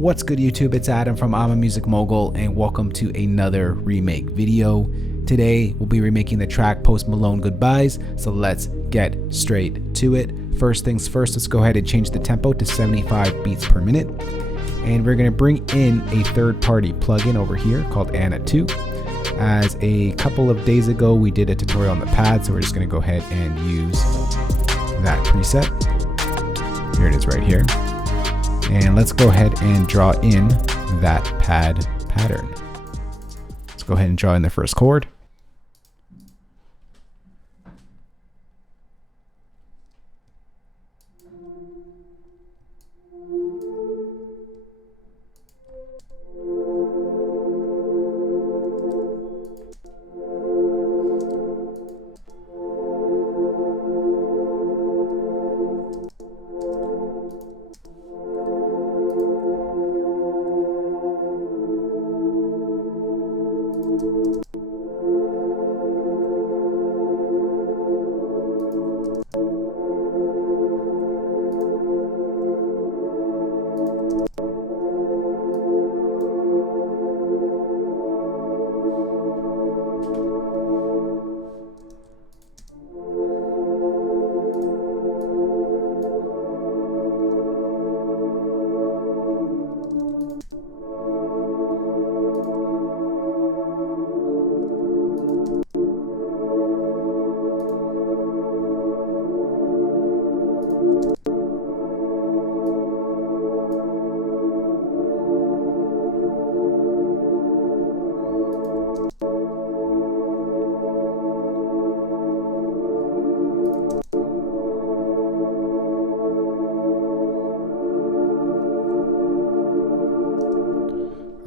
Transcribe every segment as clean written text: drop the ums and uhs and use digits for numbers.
What's good, YouTube? It's Adam from I'm a Music Mogul, and welcome to another remake video. Today we'll be remaking the track Post Malone Goodbyes, so let's get straight to it. First things first, let's go ahead and change the tempo to 75 beats per minute, and we're going to bring in a third-party plugin over here called Anna 2. As a couple of days ago we did a tutorial on the pad, so we're just going to go ahead and use that preset. Here it is right here. And let's go ahead and draw in that pad pattern. Let's go ahead and draw in the first chord.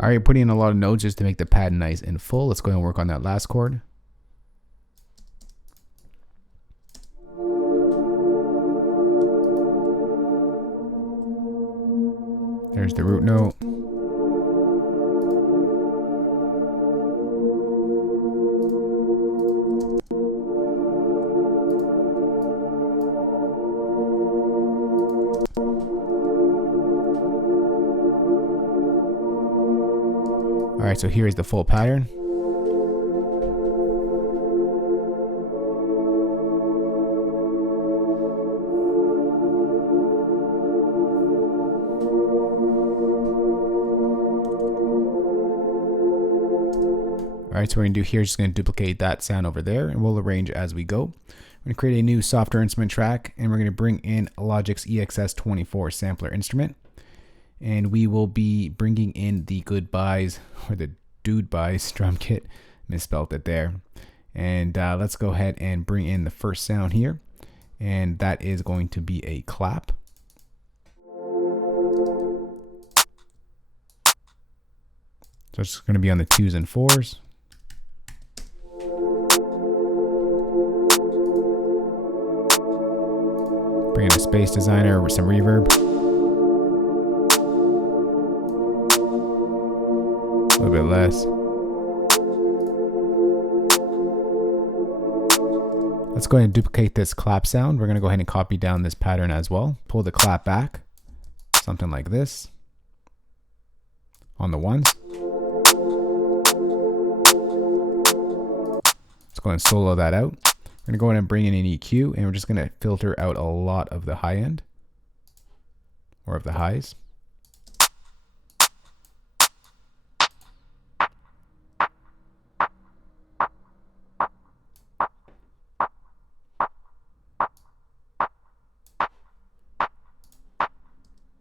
Alright, putting in a lot of notes just to make the pad nice and full. Let's go ahead and work on that last chord. There's the root note. Alright, so here is the full pattern. Alright, so what we're going to do here is just going to duplicate that sound over there, and we'll arrange as we go. We're going to create a new software instrument track, and we're going to bring in Logic's EXS24 sampler instrument. And we will be bringing in the Goodbyes, or the Dude Buys drum kit. Misspelled it there. And let's go ahead and bring in the first sound here. And that is going to be a clap. So it's going to be on the 2s and 4s. Bring in a space designer with some reverb. A little bit less. Let's go ahead and duplicate this clap sound. We're going to go ahead and copy down this pattern as well. Pull the clap back, something like this, on the 1s. Let's go ahead and solo that out. We're going to go ahead and bring in an EQ, and we're just going to filter out a lot of the high end, or of the highs.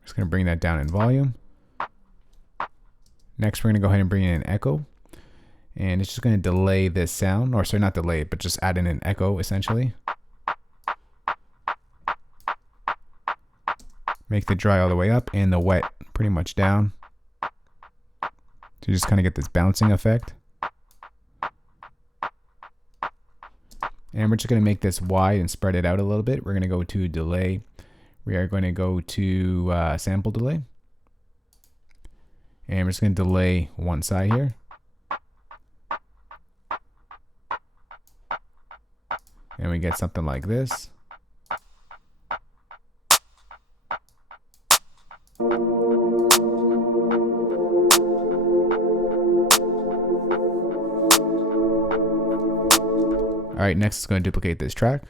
Just going to bring that down in volume. Next, we're going to go ahead and bring in an echo. And it's just going to delay this sound, or sorry, not delay it, but just add in an echo essentially. Make the dry all the way up and the wet pretty much down. So you just kind of get this bouncing effect. And we're just going to make this wide and spread it out a little bit. We're going to go to delay. We are going to go to sample delay. And we're just going to delay one side here. And we get something like this. All right, next is going to duplicate this track.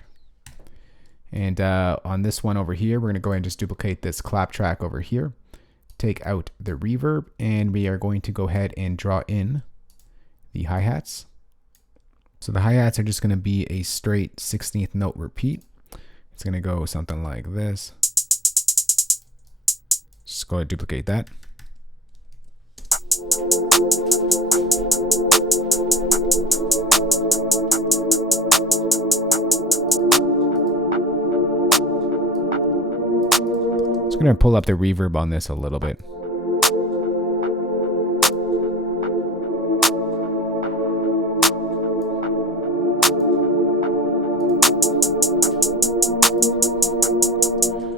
And on this one over here, we're going to go ahead and just duplicate this clap track over here. Take out the reverb, and we are going to go ahead and draw in the hi-hats. So the hi-hats are just going to be a straight 16th note repeat. It's going to go something like this. Just go ahead and duplicate that. Just going to pull up the reverb on this a little bit.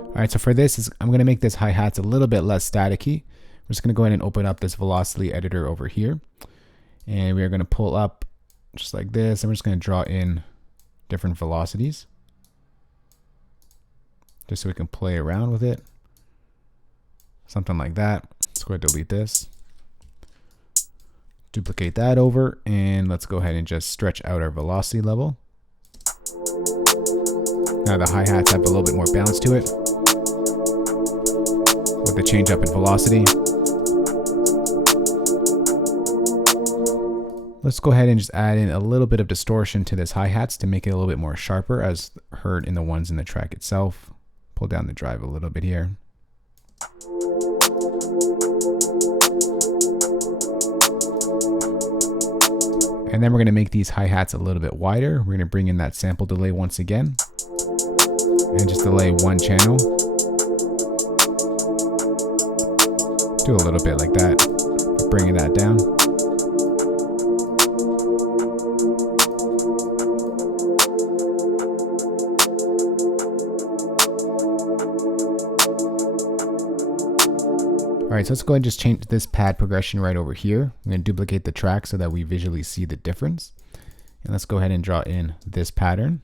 All right, so for this, I'm going to make this hi-hats a little bit less staticky. We're just going to go ahead and open up this velocity editor over here. And we are going to pull up just like this. And we're just going to draw in different velocities, just so we can play around with it. Something like that. Let's go ahead and delete this. Duplicate that over. And let's go ahead and just stretch out our velocity level. Now the hi-hats have a little bit more bounce to it with the change up in velocity. Let's go ahead and just add in a little bit of distortion to this hi-hats to make it a little bit more sharper as heard in the ones in the track itself. Pull down the drive a little bit here. And then we're going to make these hi-hats a little bit wider. We're going to bring in that sample delay once again and just delay one channel. Do a little bit like that, bringing that down. All right, so let's go ahead and just change this pad progression right over here. I'm going to duplicate the track so that we visually see the difference. And let's go ahead and draw in this pattern.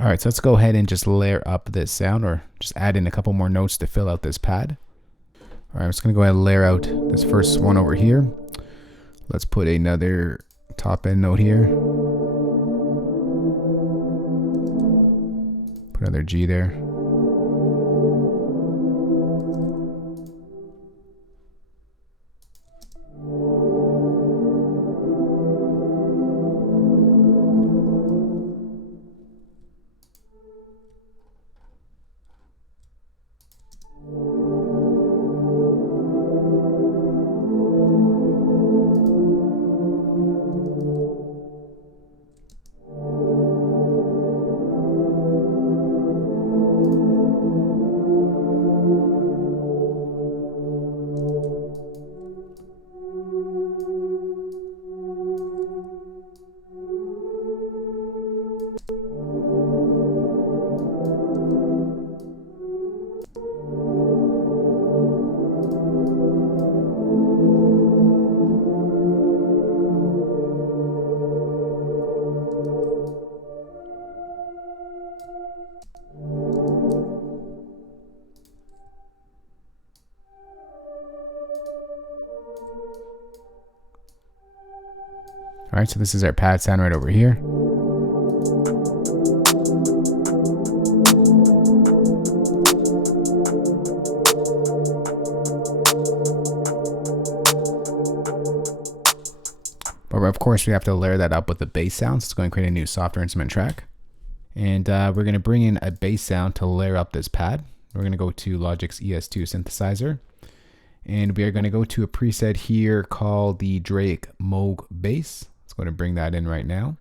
All right, so let's go ahead and just layer up this sound, or just add in a couple more notes to fill out this pad. All right, I'm just gonna go ahead and layer out this first one over here. Let's put another top end note here. Put another G there. All right, so this is our pad sound right over here. But of course, we have to layer that up with the bass sound. So it's going to create a new software instrument track. And we're going to bring in a bass sound to layer up this pad. We're going to go to Logic's ES2 synthesizer. And we are going to go to a preset here called the Drake Moog bass. Let's go to bring that in right now.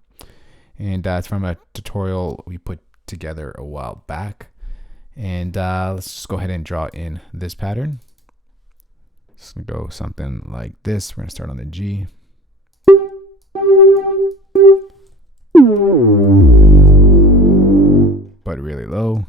And it's from a tutorial we put together a while back. And let's just go ahead and draw in this pattern. It's going to go something like this. We're going to start on the G. But really low.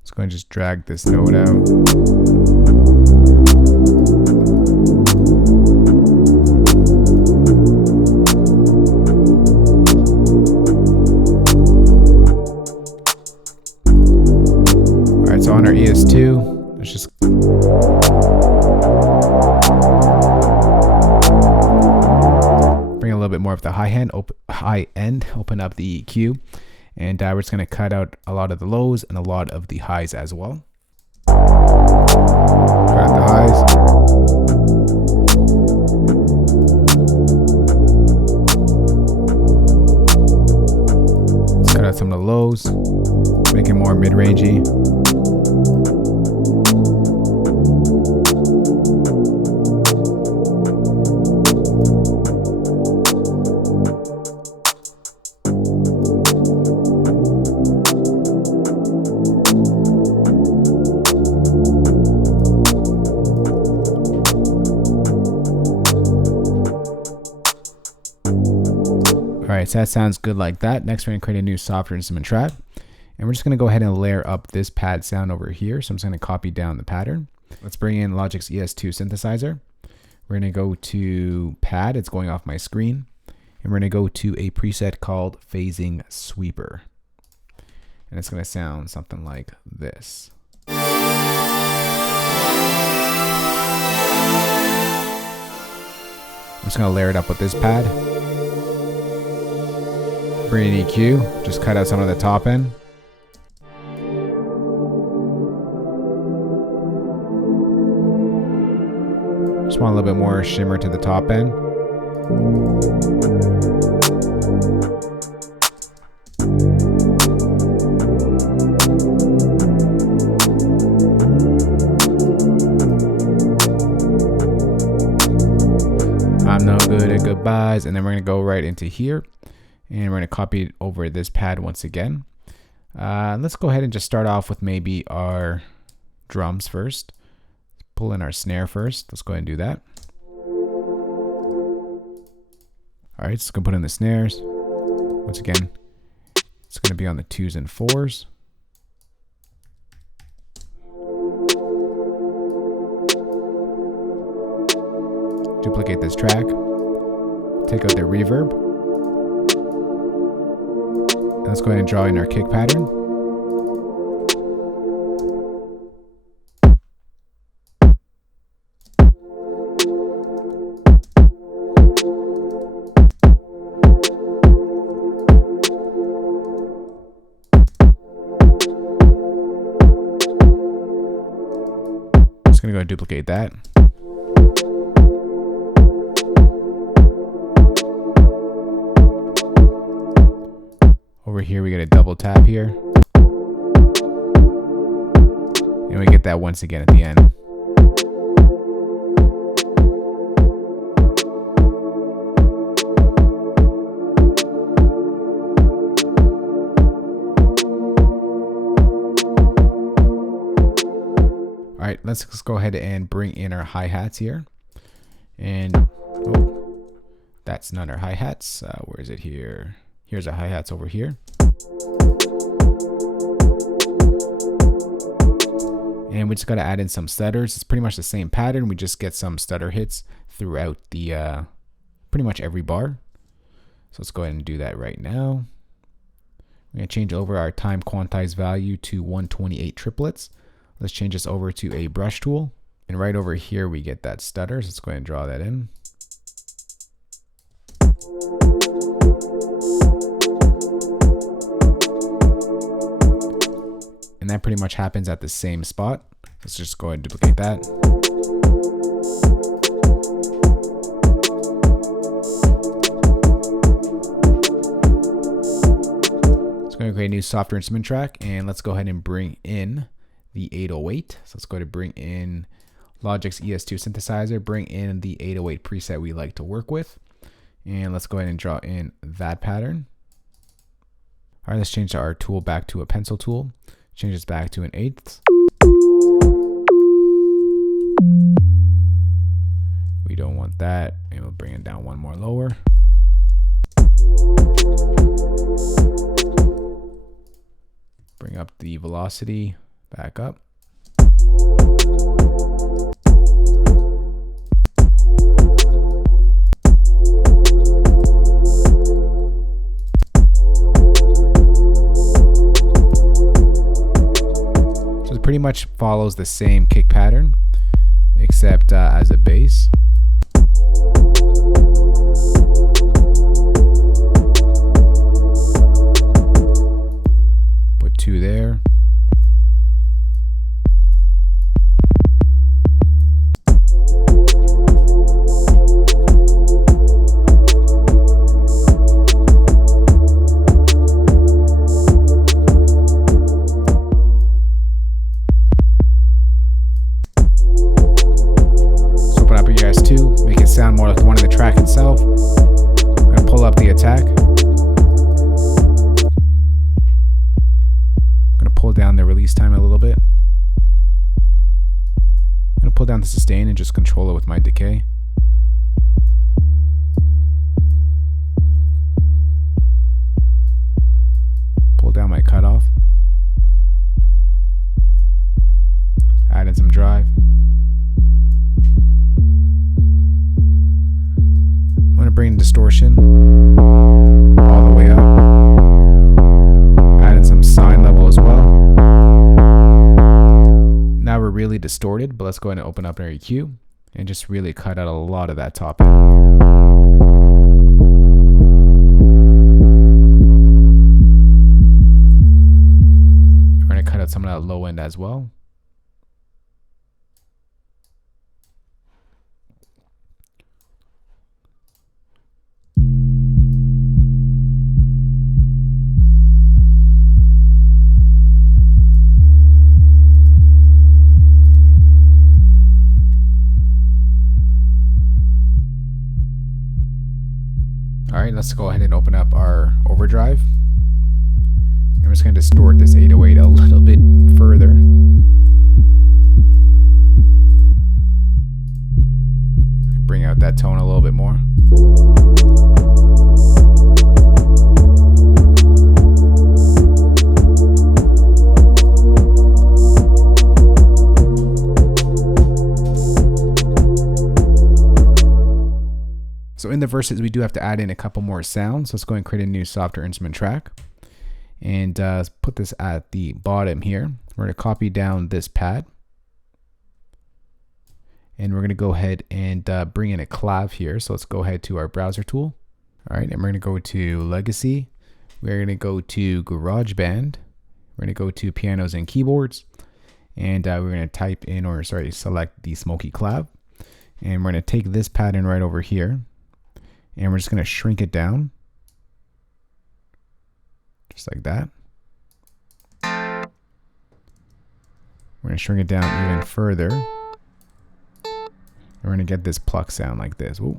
Let's go and just drag this note out. So on our ES2, let's just bring a little bit more of the high end, open up the EQ, and we're just going to cut out a lot of the lows and a lot of the highs as well. Cut out the highs. Let's cut out some of the lows, make it more mid-rangey. Alright, so that sounds good like that. Next, we're going to create a new software instrument track. And we're just going to go ahead and layer up this pad sound over here. So I'm just going to copy down the pattern. Let's bring in Logic's ES2 synthesizer. We're going to go to pad. It's going off my screen. And we're going to go to a preset called Phasing Sweeper. And it's going to sound something like this. I'm just going to layer it up with this pad. Bring in EQ, just cut out some of the top end. Just want a little bit more shimmer to the top end. I'm no good at goodbyes, and then we're gonna go right into here. And we're going to copy it over this pad once again. Let's go ahead and just start off with maybe our drums first. Pull in our snare first. Let's go ahead and do that. All right, so going to put in the snares. Once again, it's going to be on the 2s and 4s. Duplicate this track. Take out the reverb. Let's go ahead and draw in our kick pattern. Just gonna go and duplicate that. Over here, we get a double tap here. And we get that once again at the end. All right, let's just go ahead and bring in our hi-hats here. And, oh, that's not our hi-hats. Where is it here? Here's our hi-hats over here. And we just got to add in some stutters. It's pretty much the same pattern. We just get some stutter hits throughout the pretty much every bar. So let's go ahead and do that right now. We're going to change over our time quantized value to 128 triplets. Let's change this over to a brush tool. And right over here, we get that stutter. So let's go ahead and draw that in. And that pretty much happens at the same spot. Let's just go ahead and duplicate that. It's going to create a new software instrument track, and let's go ahead and bring in the 808. So let's go ahead and bring in Logic's ES2 synthesizer, bring in the 808 preset we like to work with, and let's go ahead and draw in that pattern. All right, let's change our tool back to a pencil tool. Change this back to an 1/8. We don't want that, and we'll bring it down one more lower. Bring up the velocity back up. So it pretty much follows the same kick pattern, except as a bass. Put 2 there. Make it sound more like the one in the track itself. I'm going to pull up the attack. I'm going to pull down the release time a little bit. I'm going to pull down the sustain and just control it with my decay. Pull down my cutoff. Add in some drive. I'm going to bring distortion all the way up. Add in some sine level as well. Now we're really distorted, but let's go ahead and open up our EQ and just really cut out a lot of that top end. We're going to cut out some of that low end as well. All right, let's go ahead and open up our overdrive. I'm just going to distort this 808 a little bit further. Bring out that tone a little bit more. So in the verses, we do have to add in a couple more sounds. Let's go and create a new software instrument track. And put this at the bottom here. We're going to copy down this pad. And we're going to go ahead and bring in a clav here. So let's go ahead to our browser tool. All right, and we're going to go to Legacy. We're going to go to GarageBand. We're going to go to Pianos and Keyboards. And we're going to type in, or sorry, select the Smoky Clav. And we're going to take this pattern right over here. And we're just going to shrink it down. Just like that. We're going to shrink it down even further. And we're going to get this pluck sound like this. Whoa.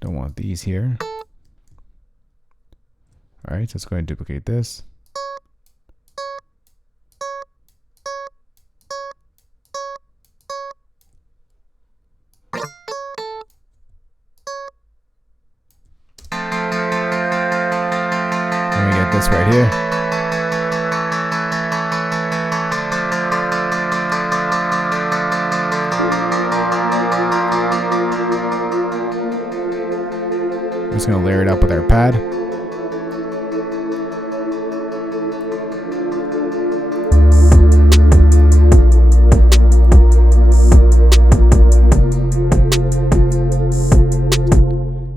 Don't want these here. All right, so let's go ahead and duplicate this. And we get this right here. just going to layer it up with our pad.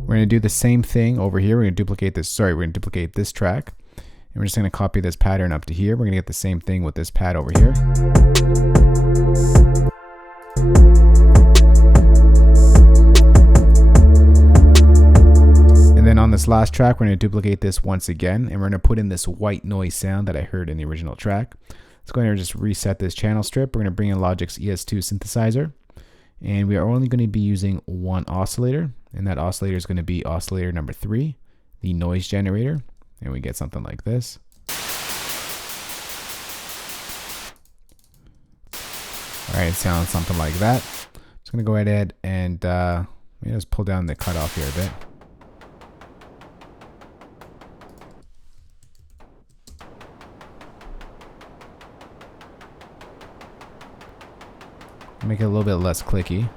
We're going to do the same thing over here. We're going to duplicate this. We're going to duplicate this track. And we're just going to copy this pattern up to here. We're going to get the same thing with this pad over here. And then on this last track, we're going to duplicate this once again. And we're going to put in this white noise sound that I heard in the original track. Let's go ahead and just reset this channel strip. We're going to bring in Logic's ES2 synthesizer. And we are only going to be using one oscillator. And that oscillator is going to be oscillator number 3, the noise generator. And we get something like this. All right, it sounds something like that. Just going to go ahead and just pull down the cutoff here a bit. Make it a little bit less clicky.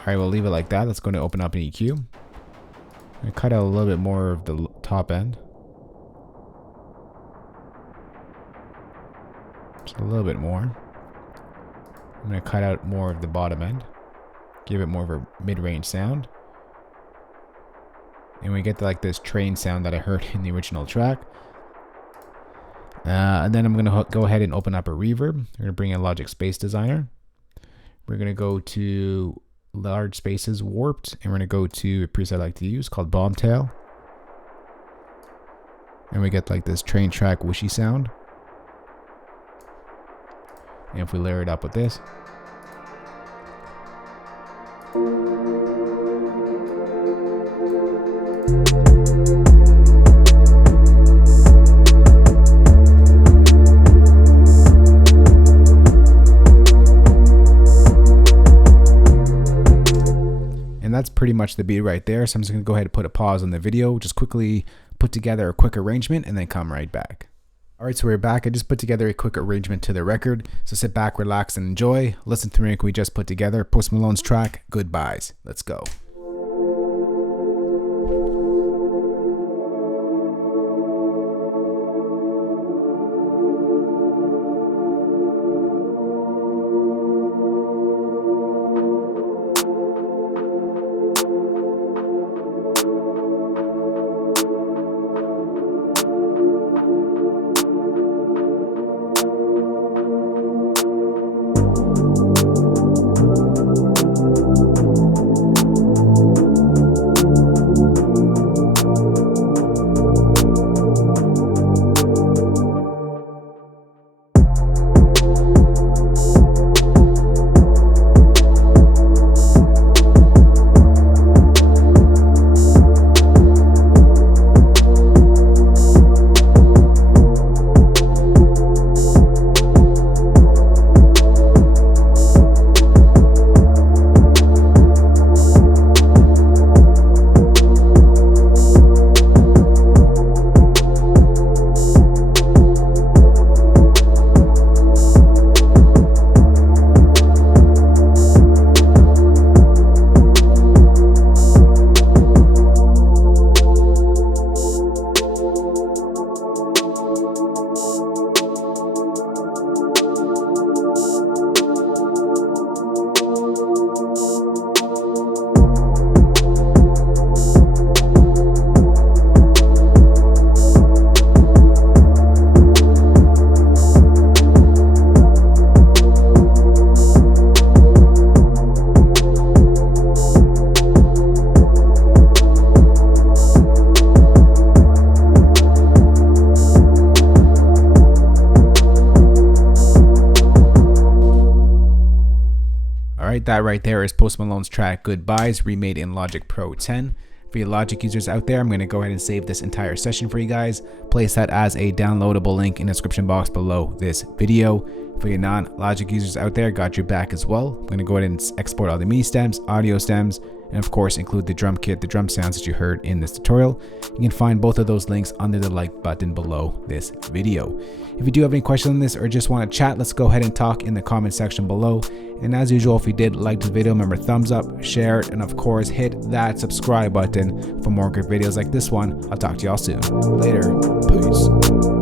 Alright, we'll leave it like that. Let's go to open up an EQ. I'm going to cut out a little bit more of the top end. Just a little bit more. I'm going to cut out more of the bottom end. Give it more of a mid-range sound. And we get like this train sound that I heard in the original track. And then I'm going to go ahead and open up a reverb. We're going to bring in Logic Space Designer. We're going to go to Large Spaces Warped, and we're going to go to a preset I like to use called Bombtail. And we get like this train track whooshy sound. And if we layer it up with this. And that's pretty much the beat right there. So I'm just going to go ahead and put a pause on the video, just quickly put together a quick arrangement and then come right back. All right, so we're back. I just put together a quick arrangement to the record. So sit back, relax, and enjoy. Listen to the music we just put together. Post Malone's track, Goodbyes. Let's go. That right there is Post Malone's track Goodbyes, remade in Logic Pro 10. For you Logic users out there, I'm going to go ahead and save this entire session for you guys. Place that as a downloadable link in the description box below this video. For you non-Logic users out there, got your back as well. I'm going to go ahead and export all the MIDI stems, audio stems, and of course include the drum kit, the drum sounds that you heard in this tutorial. You can find both of those links under the like button below this video. If you do have any questions on this or just want to chat, let's go ahead and talk in the comment section below. And as usual, if you did like the video, remember thumbs up, share it, and of course hit that subscribe button for more great videos like this one. I'll talk to y'all soon. Later. Peace.